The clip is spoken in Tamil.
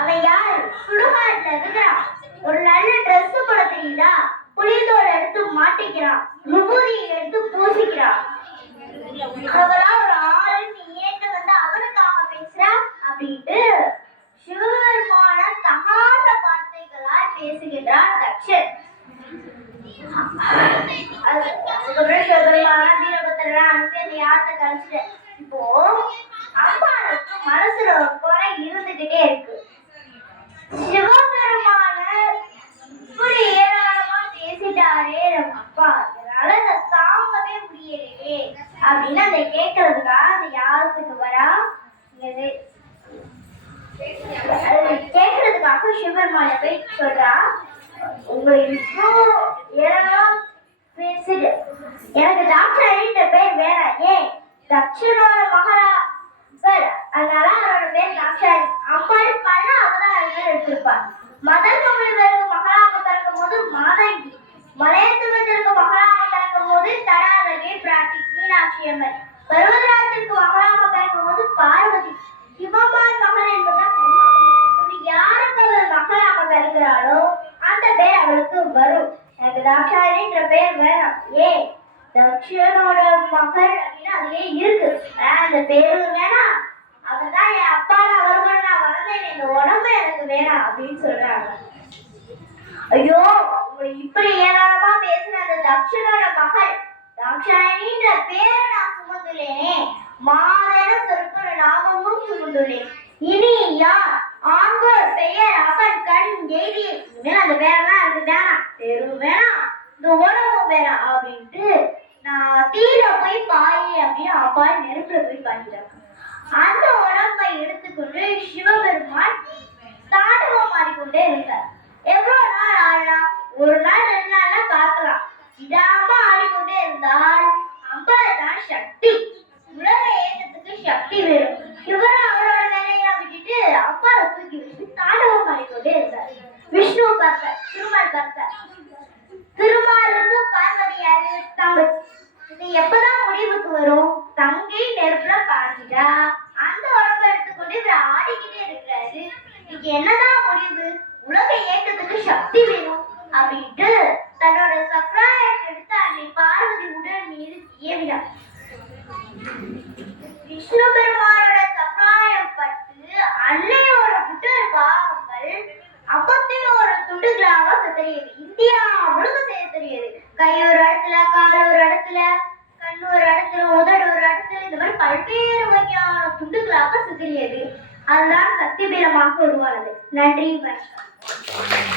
அவன் யாரு? சுடுகாட்டுல இருக்கிறான். ஒரு நல்ல ட்ரெஸ் போட தெரியுதா? புளிதோல் எடுத்து மாட்டிக்கிறான், விபூதியை எடுத்து பூசிக்கிறான். அவளா ஒரு ஆளு, நீ ஏன் வந்து அவனுக்காக பேசுற அப்படின்ட்டு சிவபெருமான தகாத வார்த்தைகளால் பேசுகின்றான் தட்சன். அதுக்கப்புறம் சிவபெருமான வீரபத்திரன் அனுப்பி அந்த யாத்தை கழிச்சிட்டு, இப்போ அம்பாளுக்கு மனசுல ஒரு குறை இருந்துகிட்டே இருக்கு. சிவபெருமான இப்படி ஏராளமா பேசிட்டாரே நம்ம அப்பா, அதனால அதை தாங்கவே முடியலையே அப்படின்னு அதை கேட்கறதுக்காக அந்த யாகத்துக்கு வரா. கேட்கறதுக்காக சிவபெருமான போய் சொல்றா, உங்களை இப்போ ஏராளமா பேசுது, எனக்கு தாட்சாயின்ற பேர் வேற. ஏன்? தட்சனோட மகளா, அதனால அவரோட பேர் தாட்சாயி. அம்பாள் பல அவதாரங்கள் எடுத்திருப்பார். மதன் கமலருக்கு மகளாக பிறக்கும் போது மாதங்கி, மலையத்துவத்திற்கு மகளாக பிறக்கும் போது தடாதகை பிராட்டி மீனாட்சி அம்மன், பர்வதராஜருக்கு மகளாக பிறக்கும் போது பார்வதி, சிவபான் மகள் என்பதுதான் இப்படி யாருக்கு அவள் மகளாக பிறகுறாளோ அந்த பேர் அவளுக்கு வரும். எனக்கு தாட்சாயின்ற பேர் வேணாம். ஏன்? தட்சனோட மகள் அப்படின்னு அதுலயே இருக்கு, அந்த பேரும் வேணாம், அவதான் என் அப்பால அவரோட நான் வளர்ந்தேன், இந்த உடம்பு எனக்கு வேணாம் அப்படின்னு சொல்றாங்க. ஐயோ, உங்களை இப்படி ஏராளமா பேசுற அந்த தட்சனோட மகள் தாட்சாயினின்ற பேரை நான் சுமந்துள்ளேனே, மாதன சொற்கிற நாமமும் சுமந்துள்ளேன். இனி யார் ஆண்கோர் பெயர் அப்பன் கண் எய்தி, அந்த பேரெல்லாம் எனக்கு வேணாம், பேரும் வேணாம், இந்த உடம்பும் வேணாம் அப்படின்ட்டு நான் தீர போய் பாயி அப்படின்னு அப்பா நெருப்புல போய் பாய்கிறாங்க. அந்த உடம்பை எடுத்துக்கொண்டு சிவபெருமான் தாண்டவம் ஆடிக்கொண்டே இருந்தார். எவ்வளவு நாள் ஆடலாம்? ஒரு நாள் 2 நாள்னா பார்க்கலாம். விடாம ஆடிக்கொண்டே இருந்தால் அம்பாள் தான் சக்தி. உலக ஏற்றத்துக்கு சக்தி வேணும். இவரும் அவரோட வேலையெல்லாம் விட்டுட்டு அம்பாளை தூக்கி வச்சு தாண்டவம் ஆடிக்கொண்டே இருந்தார். விஷ்ணு பார்த்தார், திருமால் பார்த்தார். திருமாலுக்கு பார்வதி யாரு? தங்கச்சி. இது எப்பதான் முடிவுக்கு வரும்? தங்கை நெருப்புல பாஞ்சிட்டா அந்த உடம்பை எடுத்துக்கொண்டு இவர் ஆடிக்கிட்டே இருக்கிறாரு. இதுக்கு என்னதான் முடிவு? உலக ஏற்றத்துக்கு சக்தி வேணும் அப்படின்ட்டு தன்னோட சக்கராயத்தை எடுத்து அன்னை பார்வதி உடல் மீது ஏவினார். விஷ்ணு பெருமானோட சக்கராயம் பட்டு அன்னையோட புற்றல் பாவங்கள் 51 துண்டுகளாக சிதறியது. இந்தியா முழுக்க சிதறியது. கை ஒரு இடத்துல, கால் ஒரு இடத்துல, கண் ஒரு இடத்துல, உதடு ஒரு இடத்துல, இந்த மாதிரி பல்வேறு வகையான துண்டுகளாக சிதறியது. அதுதான் சக்தி பீடமாக உருவானது. நன்றி, வணக்கம்.